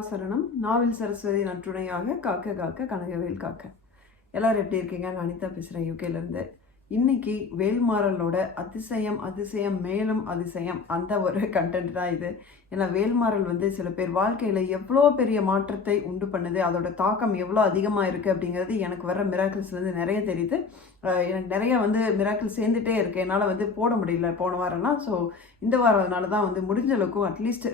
சரணம். நாவில் சரஸ்வதி நற்றுணையாக காக்க காக்க கனகவேல் காக்க. எல்லாரும் எப்படி இருக்கீங்க? நான் அனிதா பேசுகிறேன் யூகேலேருந்து. இன்னைக்கு வேல்மாறலோட அதிசயம் அதிசயம் மேலும் அதிசயம் அந்த ஒரு கண்டென்ட் தான் இது. ஏன்னா வேல்மாறல் வந்து சில பேர் வாழ்க்கையில் எவ்வளோ பெரிய மாற்றத்தை உண்டு பண்ணுது, அதோட தாக்கம் எவ்வளோ அதிகமாக இருக்குது அப்படிங்கிறது எனக்கு வர மிராக்கிள்ஸ்லேருந்து நிறைய தெரியுது. எனக்கு நிறைய வந்து மிராக்கிள் சேர்ந்துட்டே இருக்கு. என்னால் வந்து போட முடியல போன வாரம்லாம். ஸோ இந்த வாரம் அதனால தான் வந்து முடிஞ்ச அளவுக்கு அட்லீஸ்ட்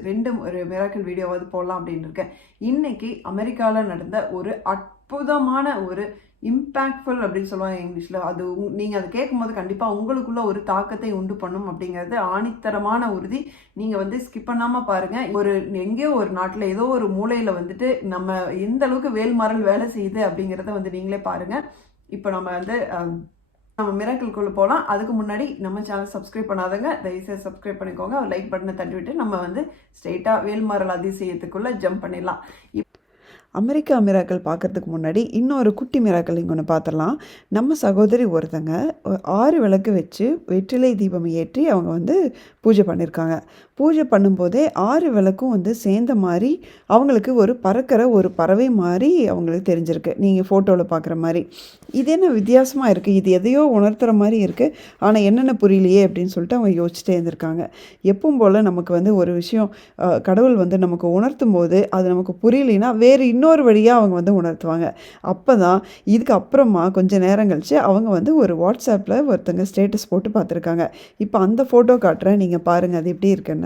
ஒரு மிராக்கிள் வீடியோவாவது போடலாம் அப்படின்னு இருக்கேன். இன்னைக்கு அமெரிக்காவில் நடந்த ஒரு அற்புதமான ஒரு இம்பேக்ட்ஃபுல் அப்படின்னு சொல்லுவாங்க இங்கிலீஷில். அது நீங்கள் அதை கேட்கும்போது கண்டிப்பாக உங்களுக்குள்ள ஒரு தாக்கத்தை உண்டு பண்ணும் அப்படிங்கிறது ஆணித்தரமான உறுதி. நீங்கள் வந்து ஸ்கிப் பண்ணாமல் பாருங்கள். எங்கேயோ ஒரு நாட்டில் ஏதோ ஒரு மூலையில் வந்துட்டு நம்ம எந்த அளவுக்கு வேல்மாறல் வேலை செய்யுது அப்படிங்கிறத வந்து நீங்களே பாருங்கள். இப்போ நம்ம மிராக்கிள்குள்ளே போகலாம். அதுக்கு முன்னாடி நம்ம சேனல் சப்ஸ்கிரைப் பண்ணாதவங்க தயவுசெய்து சப்ஸ்கிரைப் பண்ணிக்கோங்க. ஒரு லைக் பட்டனை தட்டி விட்டு நம்ம வந்து ஸ்ட்ரெயிட்டாக வேல்மாறல் அதிசயத்துக்குள்ளே ஜம்ப் பண்ணிடலாம். அமெரிக்கா மிராக்கள் பார்க்குறதுக்கு முன்னாடி இன்னொரு குட்டி மிராக்கள் இங்கே ஒன்று பார்த்துடலாம். நம்ம சகோதரி ஒருத்தங்க 6 விளக்கு வச்சு வெற்றிலை தீபம் ஏற்றி அவங்க வந்து பூஜை பண்ணியிருக்காங்க. பூஜை பண்ணும்போதே 6 விளக்கும் வந்து சேர்ந்த மாதிரி அவங்களுக்கு பறக்கிற ஒரு பறவை மாதிரி அவங்களுக்கு தெரிஞ்சிருக்கு. நீங்கள் ஃபோட்டோவில் பார்க்குற மாதிரி. இது என்ன வித்தியாசமாக இருக்குது, இது எதையோ உணர்த்துற மாதிரி இருக்குது, ஆனால் என்னென்ன புரியலையே அப்படின்னு சொல்லிட்டு அவங்க யோசிச்சுட்டே இருந்திருக்காங்க. எப்பவும் போல் நமக்கு வந்து ஒரு விஷயம் கடவுள் வந்து நமக்கு உணர்த்தும் போது அது நமக்கு புரியலைன்னா வேறு இன்னொரு வழியாக அவங்க வந்து உணர்த்துவாங்க. அப்போ தான் இதுக்கு அப்புறமா கொஞ்சம் நேரம் கழித்து அவங்க வந்து ஒரு வாட்ஸ்அப்பில் ஒருத்தங்க ஸ்டேட்டஸ் போட்டு பார்த்துருக்காங்க. இப்போ அந்த ஃபோட்டோ காட்டுறேன், நீங்கள் பாருங்கள் அது எப்படி இருக்குன்னு.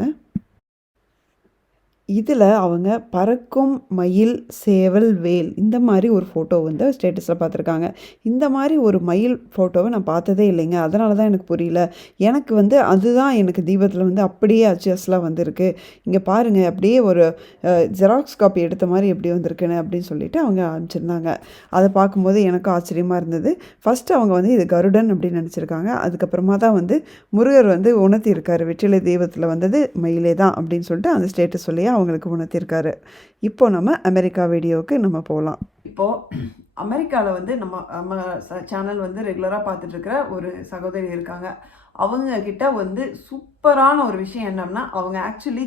இதில் அவங்க பறக்கும் மயில் சேவல் வேல் இந்த மாதிரி ஒரு ஃபோட்டோ வந்து ஸ்டேட்டஸில் பார்த்துருக்காங்க. இந்த மாதிரி ஒரு மயில் ஃபோட்டோவை நான் பார்த்ததே இல்லைங்க. அதனால தான் எனக்கு புரியல. எனக்கு வந்து அதுதான் எனக்கு தீபத்தில் வந்து அப்படியே அச்சஸ்லாம் வந்திருக்கு. இங்கே பாருங்கள் அப்படியே ஒரு ஜெராக்ஸ் காப்பி எடுத்த மாதிரி எப்படி வந்திருக்குன்னு அப்படின்னு சொல்லிட்டு அவங்க அனுப்பிச்சிருந்தாங்க. அதை பார்க்கும்போது எனக்கும் ஆச்சரியமாக இருந்தது. ஃபஸ்ட்டு அவங்க வந்து இது கருடன் அப்படின்னு நினச்சிருக்காங்க. அதுக்கப்புறமா தான் வந்து முருகர் வந்து உணர்த்தியிருக்காரு வெற்றிலை தெய்வத்தில் வந்தது மயிலே தான் அப்படின்னு சொல்லிட்டு அந்த ஸ்டேட்டஸ் சொல்லியே அவங்களுக்கு உணர்த்திருக்காரு. இப்போ நம்ம அமெரிக்கா வீடியோவுக்கு நம்ம போகலாம். இப்போது அமெரிக்காவில் வந்து நம்ம சேனல் வந்து ரெகுலராக பார்த்துட்டு இருக்கிற ஒரு சகோதரி இருக்காங்க. அவங்க கிட்ட வந்து சூப்பரான ஒரு விஷயம் என்னன்னா, அவங்க ஆக்சுவலி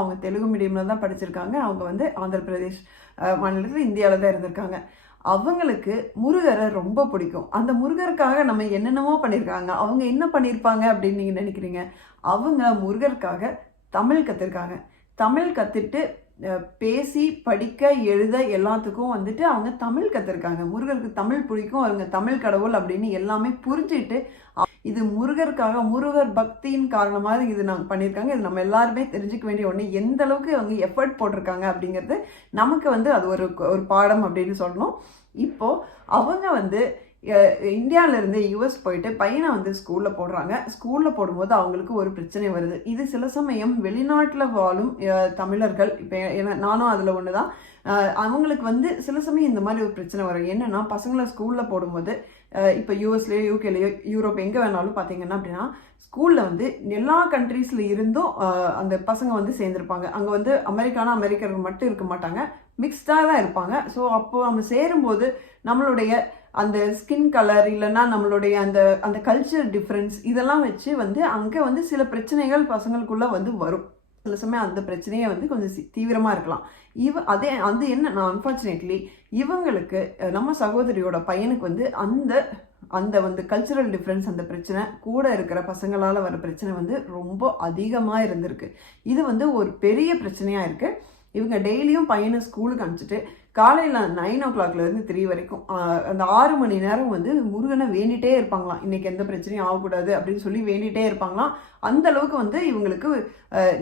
அவங்க தெலுங்கு மீடியமில் தான் படிச்சிருக்காங்க. அவங்க வந்து ஆந்திர பிரதேஷ் மாநிலத்தில் இந்தியாவில் தான் இருந்திருக்காங்க. அவங்களுக்கு முருகரை ரொம்ப பிடிக்கும். அந்த முருகருக்காக நம்ம என்னென்னமோ பண்ணியிருக்காங்க. அவங்க என்ன பண்ணியிருப்பாங்க அப்படின்னு நீங்கள் நினைக்கிறீங்க? அவங்க முருகருக்காக தமிழ் கற்றுருக்காங்க. தமிழ் கற்றுட்டு பேசி படிக்க எழுத எல்லாத்துக்கும் வந்துட்டு அவங்க தமிழ் கற்றுருக்காங்க. முருகருக்கு தமிழ் பிடிக்கும், அவங்க தமிழ் கடவுள் அப்படின்னு எல்லாமே புரிஞ்சுட்டு இது முருகருக்காக முருகர் பக்தியின் காரணமாக இது நாங்கள் பண்ணியிருக்காங்க. இது நம்ம எல்லாருமே தெரிஞ்சுக்க வேண்டிய ஒன்று. எந்த அளவுக்கு அவங்க எஃபர்ட் போட்டிருக்காங்க அப்படிங்கிறது நமக்கு வந்து அது ஒரு பாடம் அப்படின்னு சொல்லணும். இப்போது அவங்க வந்து இந்தியாவிலேருந்து யூஎஸ் போயிட்டு பையனை வந்து ஸ்கூலில் போடுறாங்க. ஸ்கூலில் போடும்போது அவங்களுக்கு ஒரு பிரச்சனை வருது. இது சில சமயம் வெளிநாட்டில் வாழும் தமிழர்கள், இப்போ நானும் அதில் ஒன்று தான், அவங்களுக்கு வந்து சில சமயம் இந்த மாதிரி ஒரு பிரச்சனை வரும். என்னென்னா பசங்களை ஸ்கூலில் போடும்போது இப்போ யூஎஸ்லேயோ யூகேலேயோ யூரோப் எங்கே வேணாலும் பார்த்தீங்கன்னா அப்படின்னா ஸ்கூலில் வந்து எல்லா கண்ட்ரீஸில் இருந்தும் அந்த பசங்க வந்து சேர்ந்துருப்பாங்க. அங்கே வந்து அமெரிக்கர்கள் மட்டும் இருக்க மாட்டாங்க, மிக்ஸ்டாக தான் இருப்பாங்க. ஸோ அப்போது நம்ம சேரும்போது நம்மளுடைய அந்த ஸ்கின் கலர் இல்லைன்னா நம்மளுடைய அந்த கல்ச்சர் டிஃப்ரென்ஸ் இதெல்லாம் வச்சு வந்து அங்கே வந்து சில பிரச்சனைகள் பசங்களுக்குள்ளே வந்து வரும். சில சமயம் அந்த பிரச்சனையை வந்து கொஞ்சம் தீவிரமாக இருக்கலாம். அது என்னன்னா அன்ஃபார்ச்சுனேட்லி இவங்களுக்கு நம்ம சகோதரியோட பையனுக்கு வந்து அந்த வந்து கல்ச்சுரல் டிஃப்ரென்ஸ், அந்த பிரச்சனை கூட இருக்கிற பசங்களால் வர பிரச்சனை வந்து ரொம்ப அதிகமாக இருந்திருக்கு. இது வந்து ஒரு பெரிய பிரச்சனையாக இருக்குது. இவங்க டெய்லியும் பையனை ஸ்கூலுக்கு அனுப்பிச்சிட்டு காலையில் 9 o'clockலேருந்து 3 வரைக்கும் அந்த 6 மணி நேரம் வந்து முருகனை வேண்டிகிட்டே இருப்பாங்களாம். இன்றைக்கி எந்த பிரச்சனையும் ஆகக்கூடாது அப்படின்னு சொல்லி வேண்டிகிட்டே இருப்பாங்களாம். அந்த அளவுக்கு வந்து இவங்களுக்கு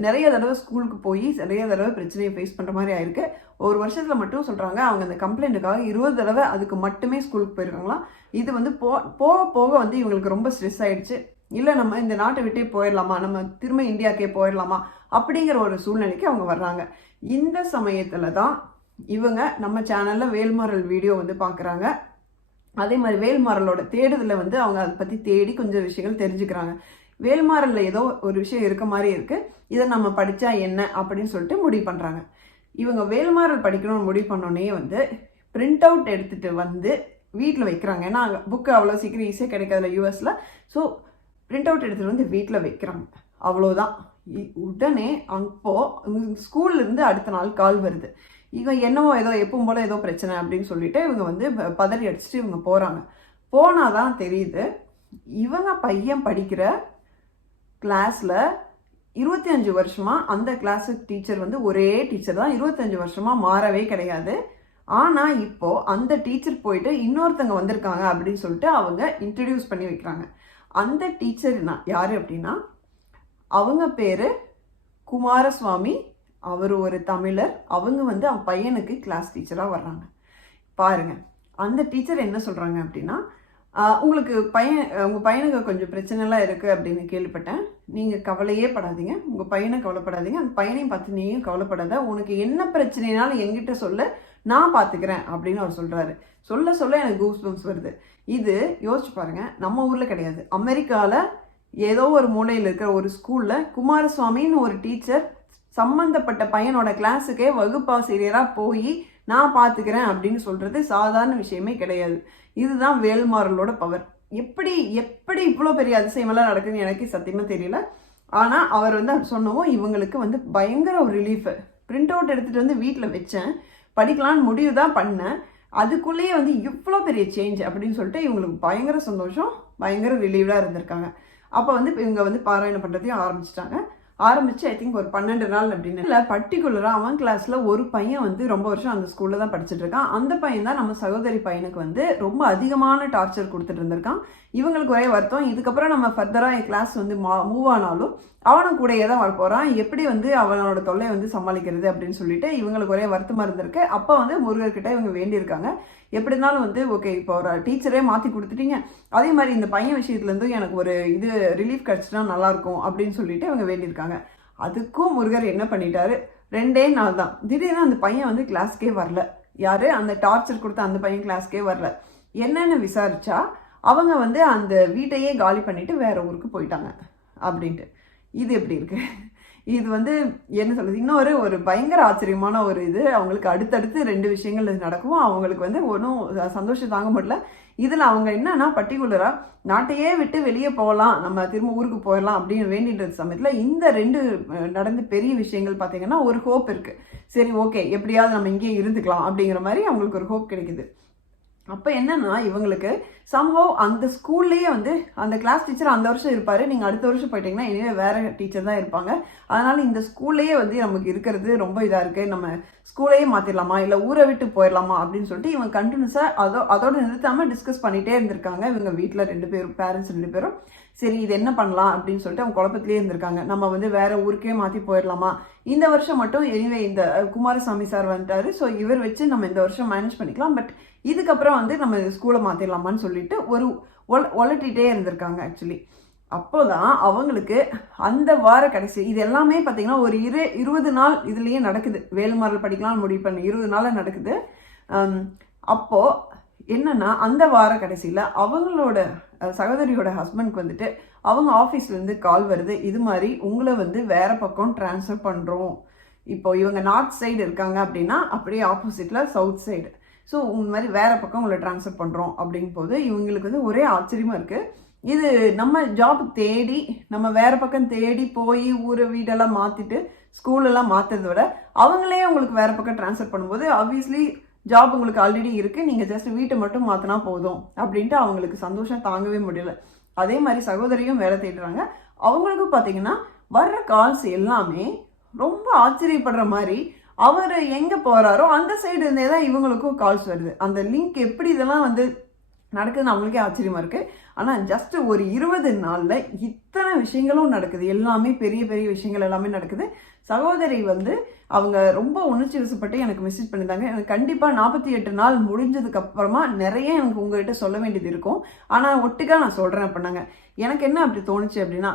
நிறைய தடவை ஸ்கூலுக்கு போய் நிறைய தடவை பிரச்சனையை ஃபேஸ் பண்ணுற மாதிரி ஆயிருக்கு. ஒரு வருஷத்தில் மட்டும் சொல்கிறாங்க அவங்க அந்த கம்ப்ளைண்ட்டுக்காக 20 தடவை அதுக்கு மட்டுமே ஸ்கூலுக்கு போயிருக்காங்களாம். இது வந்து போக போக வந்து இவங்களுக்கு ரொம்ப ஸ்ட்ரெஸ் ஆகிடுச்சு. இல்லை நம்ம இந்த நாட்டை விட்டே போயிடலாமா, நம்ம திரும்ப இந்தியாவுக்கே போயிடலாமா அப்படிங்கிற ஒரு சூழ்நிலைக்கு அவங்க வர்றாங்க. இந்த சமயத்தில் தான் இவங்க நம்ம சேனலில் வேல்மாறல் வீடியோ வந்து பார்க்குறாங்க. அதே மாதிரி வேல்மாறலோட தேடுதலில் வந்து அவங்க அதை பற்றி தேடி கொஞ்சம் விஷயங்கள் தெரிஞ்சுக்கிறாங்க. வேல்மாறலில் ஏதோ ஒரு விஷயம் இருக்க மாதிரி இருக்குது, இதை நம்ம படித்தா என்ன அப்படின்னு சொல்லிட்டு முடிவு பண்ணுறாங்க. இவங்க வேல்மாறல் படிக்கணும்னு முடிவு பண்ணோன்னே வந்து பிரிண்ட் அவுட் எடுத்துகிட்டு வந்து வீட்டில் வைக்கிறாங்க. ஏன்னா புக்கு அவ்வளோ சீக்கிரம் ஈஸியாக கிடைக்காதுல யூஎஸில். ஸோ பிரிண்ட் அவுட் எடுத்துகிட்டு வந்து வீட்டில் வைக்கிறாங்க. அவ்வளோதான். உடனே அப்போது ஸ்கூல்லேருந்து அடுத்த நாள் கால் வருது. இவங்க என்னவோ ஏதோ எப்பவும் போல் ஏதோ பிரச்சனை அப்படின்னு சொல்லிட்டு இவங்க வந்து பதறி அடிச்சுட்டு இவங்க போகிறாங்க. போனால் தான் தெரியுது இவங்க பையன் படிக்கிற கிளாஸில் 25 வருஷமாக அந்த கிளாஸுக்கு டீச்சர் வந்து ஒரே டீச்சர் தான், 25 வருஷமாக மாறவே கிடையாது. ஆனால் இப்போது அந்த டீச்சர் போயிட்டு இன்னொருத்தங்க வந்திருக்காங்க அப்படின்னு சொல்லிட்டு அவங்க இன்ட்ரடியூஸ் பண்ணி வைக்கிறாங்க. அந்த டீச்சர் யார் அப்படின்னா அவங்க பேர் குமாரசுவாமி. அவர் ஒரு தமிழர். அவங்க வந்து அவன் பையனுக்கு கிளாஸ் டீச்சராக வர்றாங்க. பாருங்கள், அந்த டீச்சர் என்ன சொல்கிறாங்க அப்படின்னா, உங்களுக்கு உங்கள் பையனுக்கு கொஞ்சம் பிரச்சனைலாம் இருக்குது அப்படின்னு கேள்விப்பட்டேன். நீங்கள் கவலையே படாதீங்க, உங்கள் பையனை கவலைப்படாதீங்க, அந்த பையனையும் பார்த்து நீயும் கவலைப்படாத, உனக்கு என்ன பிரச்சனைனாலும் என்கிட்ட சொல்ல, நான் பார்த்துக்கிறேன் அப்படின்னு அவர் சொல்கிறாரு. சொல்ல சொல்ல எனக்கு கூஸ்பம்ஸ் வருது. இது யோசிச்சு பாருங்கள், நம்ம ஊரில் கிடையாது, அமெரிக்காவில் ஏதோ ஒரு மூலையில் இருக்கிற ஒரு ஸ்கூலில் குமாரசுவாமின்னு ஒரு டீச்சர் சம்மந்தப்பட்ட பையனோட கிளாஸுக்கே வகுப்பாசிரியராக போய் நான் பார்த்துக்கிறேன் அப்படின்னு சொல்கிறது சாதாரண விஷயமே கிடையாது. இதுதான் வேல்மாறலோட பவர். எப்படி இவ்வளோ பெரிய அதிசயமெல்லாம் நடக்குதுன்னு எனக்கு சத்தியமாக தெரியல. ஆனால் அவர் வந்து அது சொன்னவும் இவங்களுக்கு வந்து பயங்கர ஒரு ரிலீஃபு. பிரிண்ட் அவுட் எடுத்துகிட்டு வந்து வீட்டில் வச்சேன், படிக்கலான்னு முடிவு தான் பண்ணேன். அதுக்குள்ளேயே வந்து இவ்வளோ பெரிய சேஞ்ச் அப்படின்னு சொல்லிட்டு இவங்களுக்கு பயங்கர சந்தோஷம், பயங்கர ரிலீவ்டாக இருந்திருக்காங்க. அப்போ வந்து இவங்க வந்து பாராயணம் பண்ணுறதையும் ஆரம்பிச்சு ஐ திங்க் ஒரு 12 நாள் அப்படின்னு. இல்லை, பர்டிகுலராக அவன் கிளாஸில் ஒரு பையன் வந்து ரொம்ப வருஷம் அந்த ஸ்கூலில் தான் படிச்சுட்டு இருக்கான். அந்த பையன் தான் நம்ம சகோதரி பையனுக்கு வந்து ரொம்ப அதிகமான டார்ச்சர் கொடுத்துட்டு இருந்திருக்கான். இவங்களுக்கு ஒரே வருத்தம், இதுக்கப்புறம் நம்ம ஃபர்தராக என் கிளாஸ் வந்து மூவ் ஆனாலும் அவனும் கூடயே தான் வரப்போகிறான், எப்படி வந்து அவனோட தொல்லை வந்து சமாளிக்கிறது அப்படின்னு சொல்லிட்டு இவங்களுக்கு ஒரே வருத்தமாக இருந்திருக்கு. அப்போ வந்து முருகர்கிட்ட இவங்க வேண்டியிருக்காங்க, எப்படி இருந்தாலும் வந்து ஓகே இப்போ ஒரு டீச்சரே மாற்றி கொடுத்துட்டீங்க, அதே மாதிரி இந்த பையன் விஷயத்துலேருந்து எனக்கு ஒரு இது ரிலீஃப் கிடச்சிட்டா நல்லாயிருக்கும் அப்படின்னு சொல்லிட்டு இவங்க வேண்டியிருக்காங்க. அதுக்கும் முருகர் என்ன பண்ணிட்டாரு, 2 நாள் தான் திடீர்னு அந்த பையன் வந்து கிளாஸ்க்கே வரல. யார், அந்த டார்ச்சர் கொடுத்த அந்த பையன் கிளாஸ்க்கே வரல. என்னென்னு விசாரிச்சா அவங்க வந்து அந்த வீட்டையே காலி பண்ணிவிட்டு வேறு ஊருக்கு போயிட்டாங்க அப்படின்ட்டு. இது எப்படி இருக்குது? இது வந்து என்ன சொல்கிறது, இன்னொரு ஒரு பயங்கர ஆச்சரியமான ஒரு இது. அவங்களுக்கு அடுத்தடுத்து 2 விஷயங்கள் நடக்கும். அவங்களுக்கு வந்து ஒன்றும் சந்தோஷம் தாங்க முடியல. இதில் அவங்க என்னன்னா பர்டிகுலராக நாட்டையே விட்டு வெளியே போகலாம், நம்ம திரும்ப ஊருக்கு போயிடலாம் அப்படின்னு வேண்டின்றது சமயத்தில் இந்த 2 நடந்த பெரிய விஷயங்கள் பார்த்திங்கன்னா ஒரு ஹோப் இருக்குது. சரி ஓகே, எப்படியாவது நம்ம இங்கேயே இருந்துக்கலாம் அப்படிங்கிற மாதிரி அவங்களுக்கு ஒரு ஹோப் கிடைக்குது. அப்போ என்னன்னா இவங்களுக்கு சம்ஹவ் அந்த ஸ்கூல்லேயே வந்து அந்த கிளாஸ் டீச்சர் அந்த வருஷம் இருப்பார், நீங்கள் அடுத்த வருஷம் போயிட்டீங்கன்னா இனிமே வேறு டீச்சர் தான் இருப்பாங்க. அதனால் இந்த ஸ்கூல்லேயே வந்து நமக்கு இருக்கிறது ரொம்ப இதாக இருக்குது, நம்ம ஸ்கூலையே மாற்றிடலாமா இல்லை ஊரை விட்டு போயிடலாமா அப்படின்னு சொல்லிட்டு இவங்க கண்டினியூஸாக அதோட நிறுத்தாமல் டிஸ்கஸ் பண்ணிகிட்டே இருந்திருக்காங்க. இவங்க வீட்டில் 2 பேரும், பேரண்ட்ஸ் 2 பேரும் சரி இது என்ன பண்ணலாம் அப்படின்னு சொல்லிட்டு அவங்க குழப்பத்திலே இருந்திருக்காங்க. நம்ம வந்து வேறு ஊருக்கே மாற்றி போயிடலாமா, இந்த வருஷம் மட்டும் எனிவே இந்த குமாரசாமி சார் வந்துட்டாரு, ஸோ இவர் வச்சு நம்ம இந்த வருஷம் மேனேஜ் பண்ணிக்கலாம், பட் இதுக்கப்புறம் வந்து நம்ம ஸ்கூலை மாற்றிடலாமான்னு சொல்லிட்டு ஒரு ஒலட்டிகிட்டே இருந்திருக்காங்க ஆக்சுவலி. அப்போதான் அவங்களுக்கு அந்த வார கடைசி இது எல்லாமே பார்த்தீங்கன்னா ஒரு 20 நாள் இதுலேயே நடக்குது. வேல்மாறல் படிக்கலாம்னு முடிவு பண்ணி 20 நாளில் நடக்குது. அப்போது என்னன்னா அந்த வார கடைசியில் அவங்களோட சகோதரியோட ஹஸ்பண்ட்க்கு வந்துட்டு அவங்க ஆஃபீஸ்லேருந்து கால் வருது, இது மாதிரி உங்களை வந்து வேறு பக்கம் ட்ரான்ஸ்ஃபர் பண்ணுறோம். இப்போ இவங்க நார்த் சைடு இருக்காங்க அப்படின்னா அப்படியே ஆப்போசிட்டில் சவுத் சைடு, ஸோ இந்த மாதிரி வேறு பக்கம் உங்களை ட்ரான்ஸ்ஃபர் பண்ணுறோம் அப்படிங்கும் போது இவங்களுக்கு வந்து ஒரே ஆச்சரியமாக இருக்குது. இது நம்ம ஜாப் தேடி நம்ம வேறு பக்கம் தேடி போய் ஊரை வீடெல்லாம் மாற்றிட்டு ஸ்கூலெல்லாம் மாற்றுறத விட அவங்களே உங்களுக்கு வேறு பக்கம் ட்ரான்ஸ்ஃபர் பண்ணும்போது ஆப்வியஸ்லி ஜாப் உங்களுக்கு ஆல்ரெடி இருக்குது, நீங்கள் ஜஸ்ட் வீட்டை மட்டும் மாற்றினா போதும் அப்படின்ட்டு அவங்களுக்கு சந்தோஷம் தாங்கவே முடியல. அதே மாதிரி சகோதரியும் வேலை தேடுறாங்க. அவங்களுக்கும் பார்த்தீங்கன்னா வர்ற கால்ஸ் எல்லாமே ரொம்ப ஆச்சரியப்படுற மாதிரி அவர் எங்கே போகிறாரோ அந்த சைடு இருந்தே தான் இவங்களுக்கும் கால்ஸ் வருது. அந்த லிங்க் எப்படி இதெல்லாம் வந்து நடக்குதுன்னு அவங்களுக்கே ஆச்சரியமாக இருக்குது. ஆனால் ஜஸ்ட் ஒரு 20 நாளில் இத்தனை விஷயங்களும் நடக்குது, எல்லாமே பெரிய பெரிய விஷயங்கள் எல்லாமே நடக்குது. சகோதரி வந்து அவங்க ரொம்ப உணர்ச்சி வசப்பட்டு எனக்கு மெசேஜ் பண்ணியிருந்தாங்க, எனக்கு கண்டிப்பாக 48 நாள் முடிஞ்சதுக்கு அப்புறமா நிறைய எனக்கு உங்கள்கிட்ட சொல்ல வேண்டியது இருக்கும், ஆனால் ஒட்டுக்காக நான் சொல்கிறேன் அப்படின்னாங்க. எனக்கு என்ன அப்படி தோணுச்சு அப்படின்னா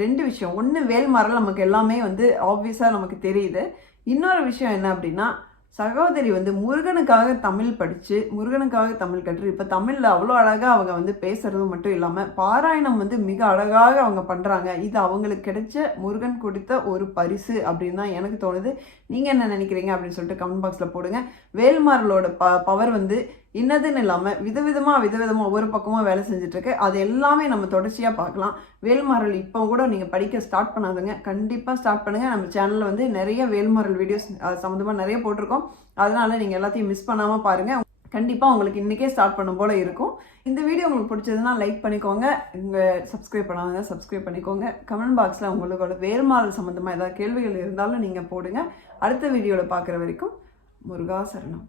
2 விஷயம். ஒன்று, வேல்மாறல் நமக்கு எல்லாமே வந்து ஆப்வியஸாக நமக்கு தெரியுது. இன்னொரு விஷயம் என்ன அப்படின்னா சகோதரி வந்து முருகனுக்காக தமிழ் படித்து முருகனுக்காக தமிழ் கற்று இப்போ தமிழில் அவ்வளோ அழகாக அவங்க வந்து பேசுறது மட்டும் இல்லாமல் பாராயணம் வந்து மிக அழகாக அவங்க பண்ணுறாங்க. இது அவங்களுக்கு கிடைச்ச முருகன் கொடுத்த ஒரு பரிசு அப்படின்னு தான் எனக்கு தோணுது. நீங்கள் என்ன நினைக்கிறீங்க அப்படின்னு சொல்லிட்டு கமெண்ட் பாக்ஸில் போடுங்க. வேல்மாறலோட பவர் வந்து இன்னதுன்னு இல்லாமல் விதவிதமாக ஒவ்வொரு பக்கமாக வேலை செஞ்சுட்ருக்கு. அது எல்லாமே நம்ம தொடர்ச்சியாக பார்க்கலாம். வேல்மாறல் இப்போ கூட நீங்கள் படிக்க ஸ்டார்ட் பண்ணாதுங்க, கண்டிப்பாக ஸ்டார்ட் பண்ணுங்கள். நம்ம சேனலில் வந்து நிறைய வேல்மாறல் வீடியோஸ் சம்மந்தமாக நிறைய போட்டிருக்கோம். இருக்கும். அதனால நீங்கள் எல்லாத்தையும் மிஸ் பண்ணாமல் பாருங்கள். கண்டிப்பாக உங்களுக்கு இன்றைக்கே ஸ்டார்ட் பண்ணும் போல் இருக்கும். இந்த வீடியோ உங்களுக்கு பிடிச்சதுன்னா லைக் பண்ணிக்கோங்க. சப்ஸ்கிரைப் பண்ணாங்க சப்ஸ்கிரைப் பண்ணிக்கோங்க. கமெண்ட் பாக்ஸில் உங்களோட வேல்மாறல் சம்மந்தமாக ஏதாவது கேள்விகள் இருந்தாலும் நீங்கள் போடுங்க. அடுத்த வீடியோவில் பார்க்குற வரைக்கும் முருகா சரணம்.